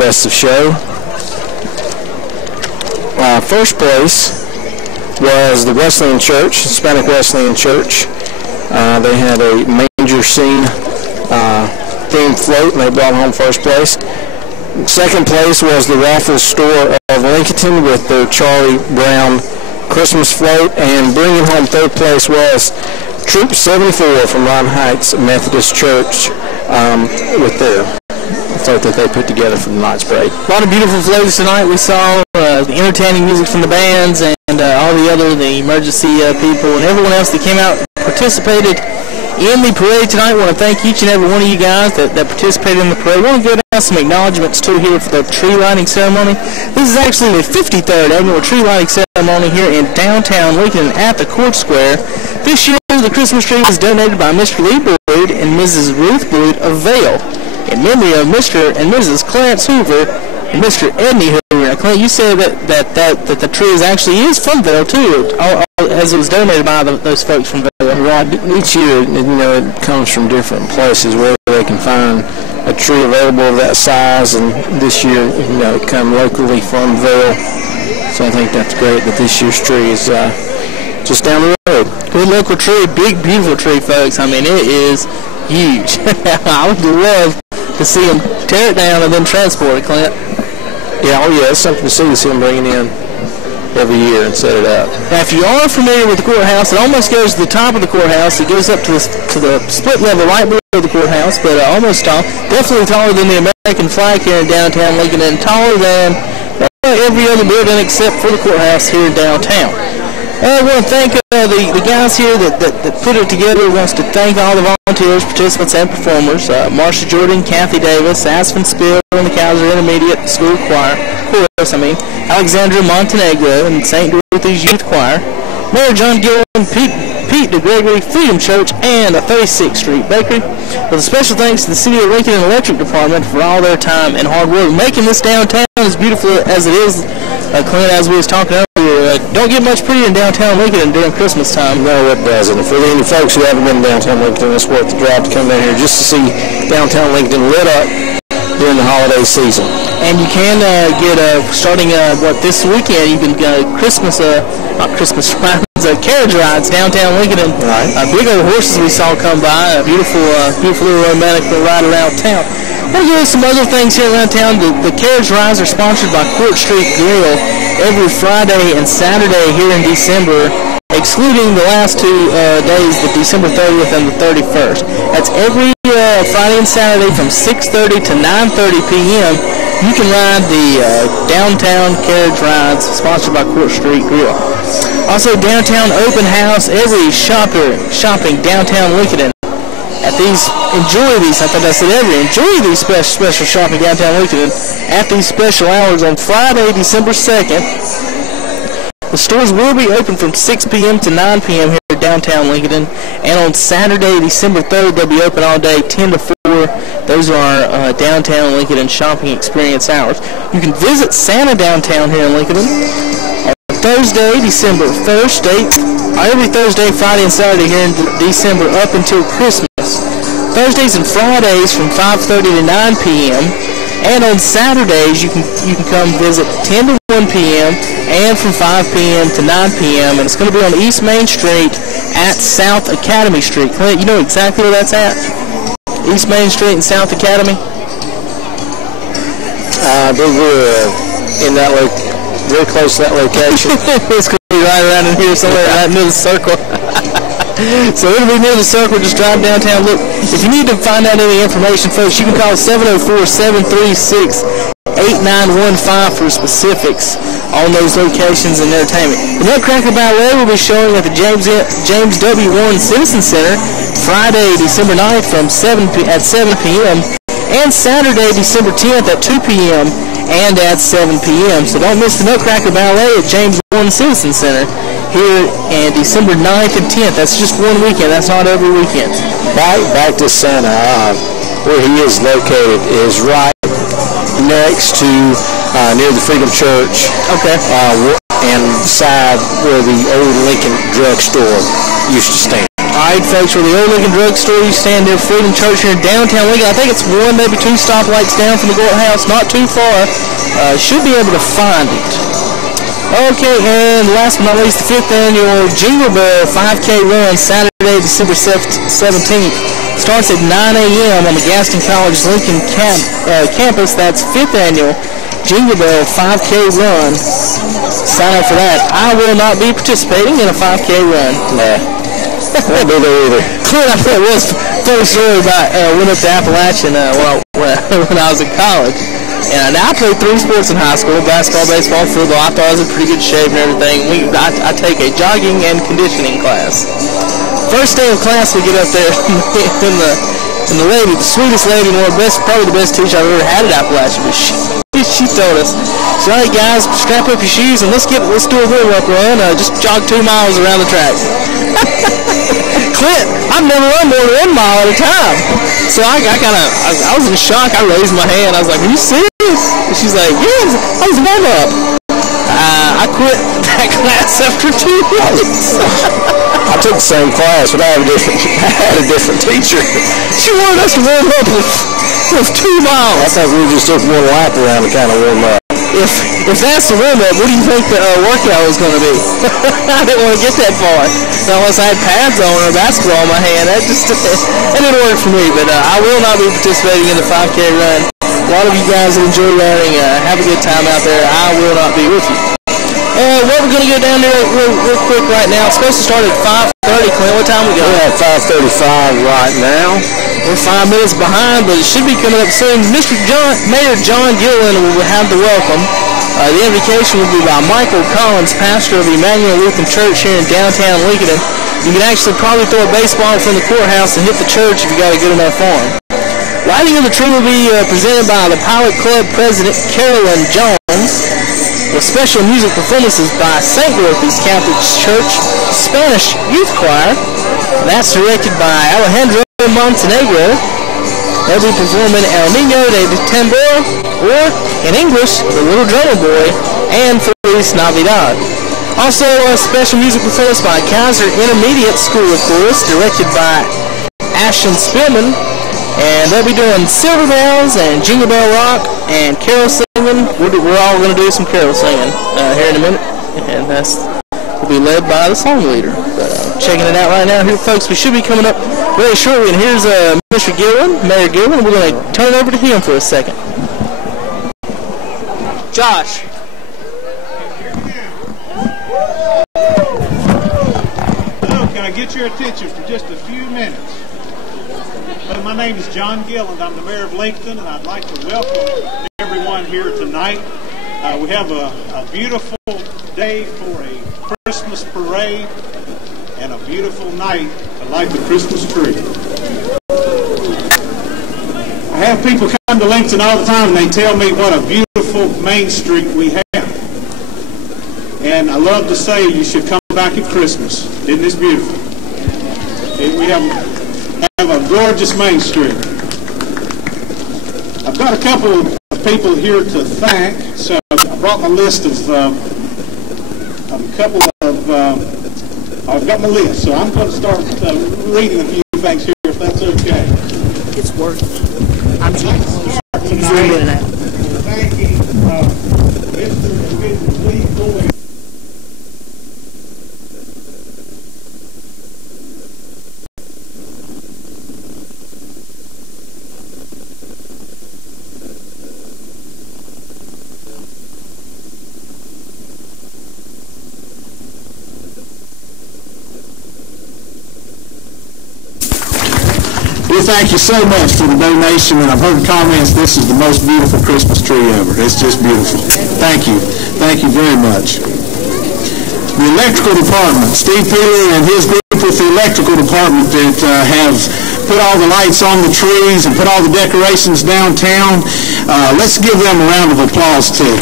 Best of Show. First place was the Wesleyan Church, Hispanic Wesleyan Church. They had a manger scene themed float, and they brought home first place. Second place was the Raffles Store of Lincolnton with their Charlie Brown Christmas float, and bringing home third place was Troop 74 from Ron Heights Methodist Church with their float that they put together for the Knights Parade. A lot of beautiful floats tonight. We saw the entertaining music from the bands and all the emergency people and everyone else that came out and participated in the parade tonight. I want to thank each and every one of you guys that participated in the parade. I want to go down some acknowledgments too here for the tree lighting ceremony. This is actually the 53rd annual tree lighting ceremony here in downtown Lincoln at the Court Square. This year the Christmas tree was donated by Mr. Lee Boyd and Mrs. Ruth Boyd of Vale in memory of Mr. and Mrs. Clarence Hoover and Mr. Edney Hoover. Now, Clint, you said that the tree is from Vale too, as it was donated by those folks from Vale. Right. Each year, it comes from different places where they can find a tree available of that size, and this year, it come locally from Vale. So I think that's great that this year's tree is just down the road. Good local tree, big, beautiful tree, folks. I mean, it is huge. I would love to see them tear it down and then transport it, Clint. Yeah, it's something to see them bringing in every year and set it up. Now, if you are familiar with the courthouse, it almost goes to the top of the courthouse. It goes up to the split level right below the courthouse, but almost tall. Definitely taller than the American flag here in downtown Lincoln, and taller than every other building except for the courthouse here in downtown. I want to thank the guys here that put it together. Wants to thank all the volunteers, participants, and performers. Marsha Jordan, Kathy Davis, Aspen Spill, and the Kaiser Intermediate School Chorus, Alexandra Montenegro, and St. Dorothy's Youth Choir. Mayor John Gillen, Pete DeGregory, Freedom Church, and the 36th Street Bakery. With a special thanks to the City of Lincoln and Electric Department for all their time and hard work making this downtown as beautiful as it is. Clint, as we was talking earlier, don't get much prettier in downtown Lincoln during Christmas time. No, it doesn't. For any folks who haven't been to downtown Lincoln, it's worth the drive to come down here just to see downtown Lincoln lit up during the holiday season. And you can get, starting this weekend, you can carriage rides downtown Lincoln, and big old horses we saw come by, a beautiful little romantic ride around town. We'll give you some other things here around town. The carriage rides are sponsored by Court Street Grill every Friday and Saturday here in December, excluding the last 2 days, the December 30th and the 31st. That's every Friday and Saturday from 6:30 to 9:30 p.m. You can ride the downtown carriage rides sponsored by Court Street Grill. Also, downtown open house every shopping downtown Lincoln. Enjoy these special shopping downtown Lincoln at these special hours on Friday, December 2nd. The stores will be open from 6 p.m. to 9 p.m. here at downtown Lincoln, and on Saturday, December 3rd, they'll be open all day, 10 to 4. Those are our downtown Lincoln shopping experience hours. You can visit Santa downtown here in Lincoln on Thursday, December 1st, every Thursday, Friday, and Saturday here in December up until Christmas. Thursdays and Fridays from 5:30 to 9 p.m. And on Saturdays, you can come visit 10 to 1 p.m. and from 5 p.m. to 9 p.m. And it's going to be on East Main Street at South Academy Street. Clint, you know exactly where that's at? East Main Street and South Academy? I believe we're in that very close to that location. It's going to be right around in here somewhere, right near the circle. So it'll be near the circle. Just drive downtown. Look, if you need to find out any information, folks, you can call 704-736-8915 for specifics on those locations and entertainment. The Nutcracker Ballet will be showing at the James W. Warren Citizen Center Friday, December 9th at 7 p.m. and Saturday, December 10th at 2 p.m. and at 7 p.m. So don't miss the Nutcracker Ballet at James Warren Citizen Center here in December 9th and 10th. That's just one weekend. That's not every weekend. Back to Santa, where he is located is right next to near the Freedom Church. Okay. And side where the old Lincoln drugstore used to stand. Alright, folks, we're the old Lincoln Drug Store. You stand there, Freedom Church here in downtown Lincoln. I think it's one, maybe two stoplights down from the courthouse, not too far. Should be able to find it. Okay, and last but not least, the 5th annual Jingle Bell 5K run, Saturday, December 17th. Starts at 9 a.m. on the Gaston College Lincoln campus. That's 5th annual Jingle Bell 5K run. Sign up for that. I will not be participating in a 5K run. Nah. Won't be there either. Clint, I thought it was a funny story about went up to Appalachian when I was in college. And I played 3 sports in high school: basketball, baseball, football. I thought I was in pretty good shape and everything. I take a jogging and conditioning class. First day of class, we get up there, and the lady, the sweetest lady, probably the best teacher I've ever had at Appalachian, but she told us, "All right, guys, strap up your shoes and let's do a warm-up run. Just jog 2 miles around the track." Clint, I've never run more than 1 mile at a time. So I was in shock. I raised my hand. I was like, "Are you serious?" And she's like, "Yeah, I was warm up." I quit that class after 2 weeks. I took the same class, but I had a different teacher. She wanted us to warm up with 2 miles. I think we just took one lap around to kind of warm up. If that's the warm-up, what do you think the workout was going to be? I didn't want to get that far. Not unless I had pads on or a basketball in my hand. That didn't work for me. But I will not be participating in the 5K run. A lot of you guys enjoy running. Have a good time out there. I will not be with you. What we're going to go down there real quick right now. It's supposed to start at 5:30. Clint, what time we got? We're at 5:35 right now. We're 5 minutes behind, but it should be coming up soon. Mayor John Gillen will have the welcome. The invocation will be by Michael Collins, pastor of Emmanuel Lutheran Church here in downtown Lincoln. You can actually probably throw a baseball from the courthouse and hit the church if you got a good enough arm. Lighting of the tree will be presented by the Pilot Club President Carolyn Jones, with special music performances by St. Dorothy's Catholic Church Spanish Youth Choir. That's directed by Alejandro Montenegro. They'll be performing El Niño de Tambor, or in English, The Little Drummer Boy, and Feliz Navidad. Also, a special music performance by Kaiser Intermediate School of Chorus, directed by Ashton Spillman. And they'll be doing Silver Bells and Jingle Bell Rock and carol singing. We're all going to do some carol singing here in a minute. And will be led by the song leader. But checking it out right now here, folks. We should be coming up very shortly. And here's Mr. Gillen, Mayor Gillen. We're going to turn it over to him for a second. Josh. Hello, can I get your attention for just a few minutes? My name is John Gillen. I'm the mayor of Lincolnton, and I'd like to welcome everyone here tonight. We have a beautiful day for a Christmas parade and a beautiful night to light the Christmas tree. I have people come to Lincolnton all the time, and they tell me what a beautiful main street we have. And I love to say you should come back at Christmas. Isn't this beautiful? We have a gorgeous main street. I've got a couple of people here to thank, so I brought my list of I've got my list, so I'm going to start reading a few things here, if that's okay. It's working. I'm I'd like to start tonight thanking Mr. and Mrs. Lee Boyd. We thank you so much for the donation, and I've heard comments, this is the most beautiful Christmas tree ever. It's just beautiful. Thank you. Thank you very much. The electrical department, Steve Peeler and his group with the electrical department that have put all the lights on the trees and put all the decorations downtown. Let's give them a round of applause too.